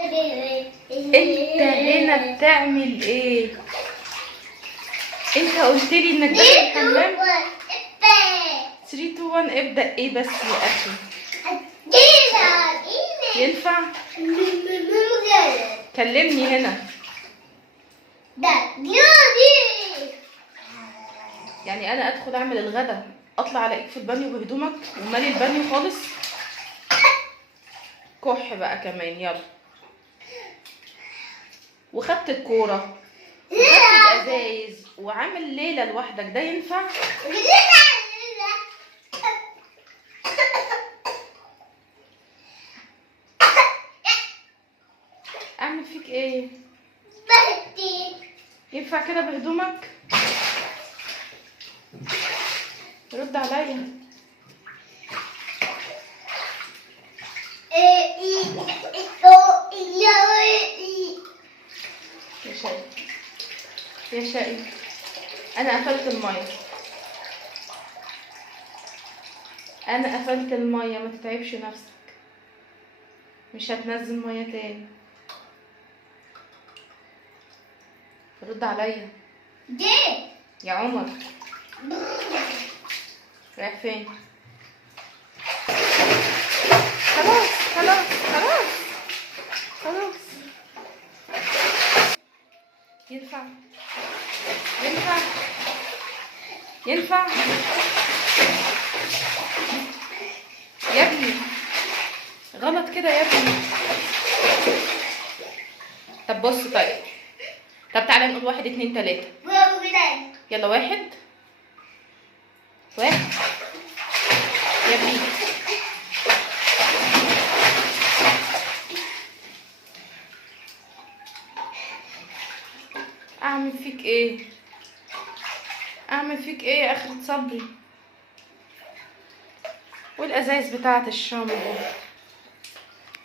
انت هنا بتعمل ايه؟ انت قلت لي انك داخل الحمام. 3 2 1 ابدأ. ايه بس يا اخي؟ ينفع؟ كلمني هنا. يعني انا ادخل اعمل الغدا اطلع الاقيك في البانيو بهدومك ومالي البانيو خالص؟ كح بقى كمان يلا. وخدت الكوره وخدت الازايز وعامل ليله لوحدك، ده ينفع؟ اعمل فيك ايه؟ ينفع كده بهدومك؟ رد عليا. يا شقي يا شقي، انا قفلت الميه، انا قفلت الميه، ما تتعبش نفسك، مش هتنزل ميه تاني. رد عليا يا عمر. رايح فين؟ خلاص خلاص خلاص خلاص. ينفع ينفع ينفع يا ابني؟ غلط كده يا ابني. طب بص، طب تعالى نقول 1 2 3. يلا 1 1 يا ابني. اعمل فيك ايه؟ اعمل فيك ايه يا اخي صبري؟ والازايز بتاعه الشامبو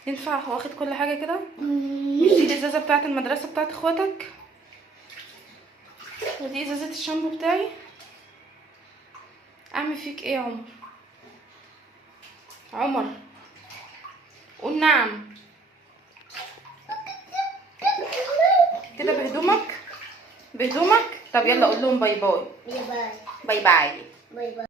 ينفع؟ واخد كل حاجه كده؟ مش دي الازازه بتاعه المدرسه بتاعه اخواتك؟ ودي ازازه الشامبو بتاعي؟ اعمل فيك ايه يا عمر؟ عمر قول نعم. كده بهدومك؟ بهدومك؟ طب يلا قول لهم باي باي. باي باي. باي باي.